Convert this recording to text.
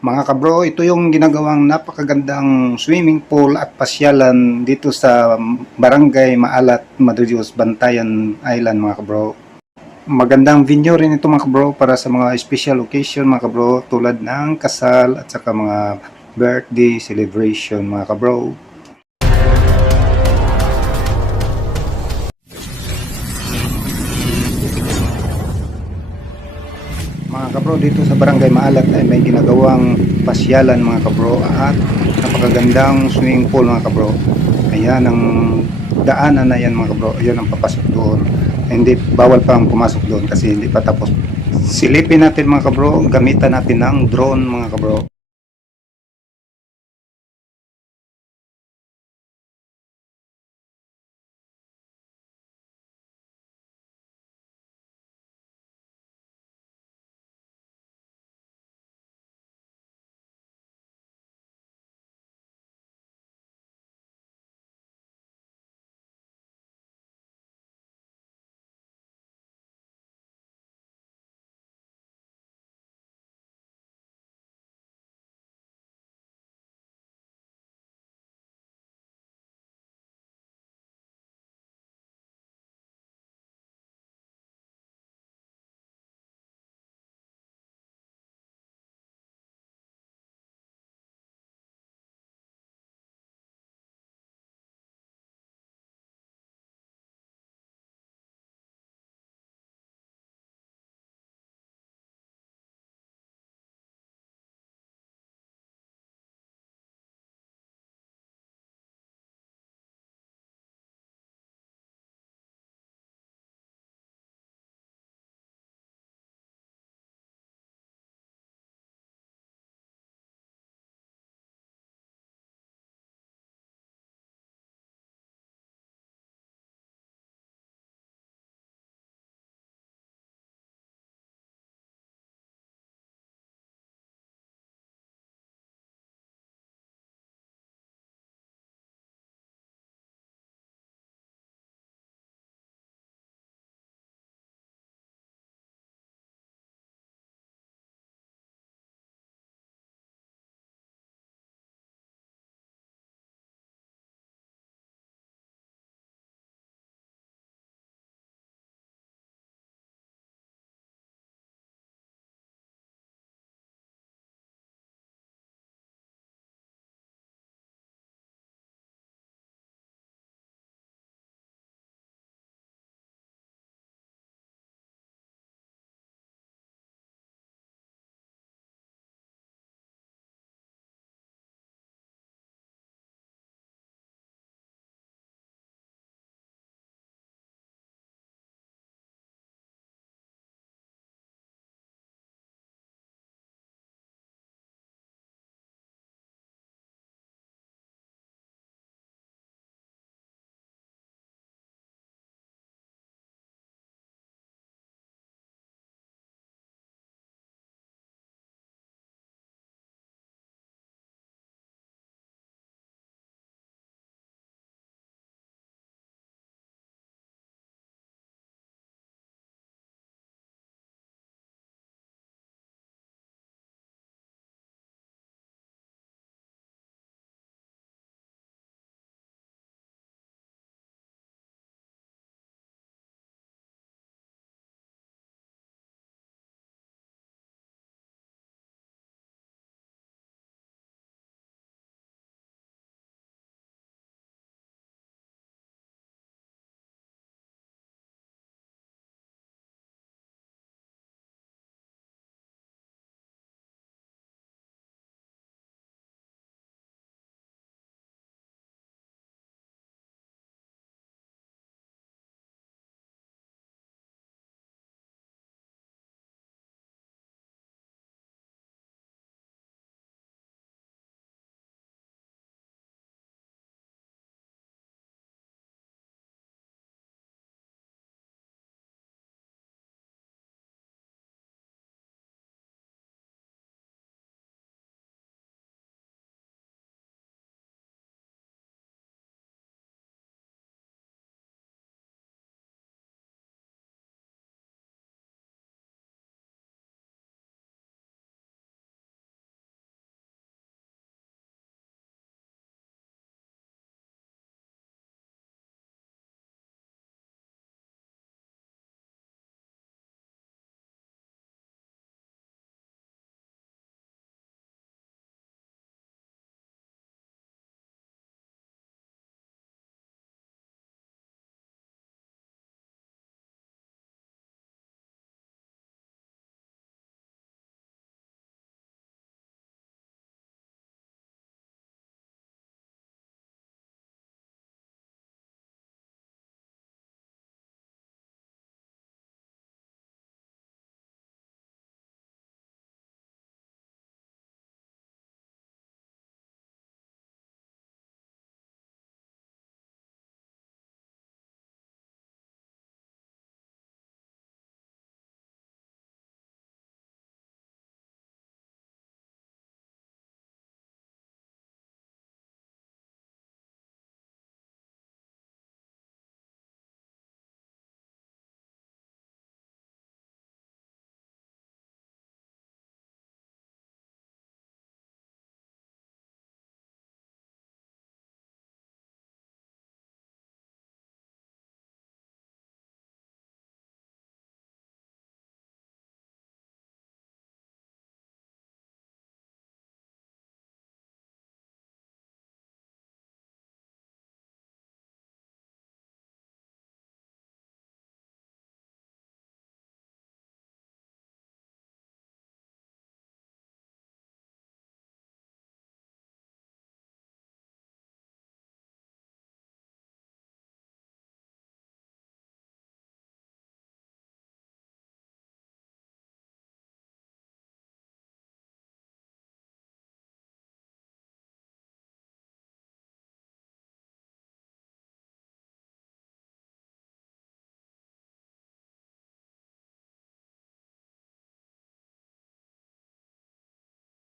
Mga kabro, ito yung ginagawang napakagandang swimming pool at pasyalan dito sa Barangay Maalat, Maduyos, Bantayan Island mga kabro. Magandang venue rin ito mga kabro para sa mga special occasion mga kabro tulad ng kasal at saka mga birthday celebration mga kabro. Mga kabro, dito sa Barangay Maalat ay may ginagawang pasyalan mga kabro at napakagandang swimming pool mga kabro. Ayan ang daanan na yan mga kabro. Ayan ang papasok doon. Hindi, bawal pang pumasok doon kasi hindi pa tapos. Silipin natin mga kabro, gamitan natin ng drone mga kabro.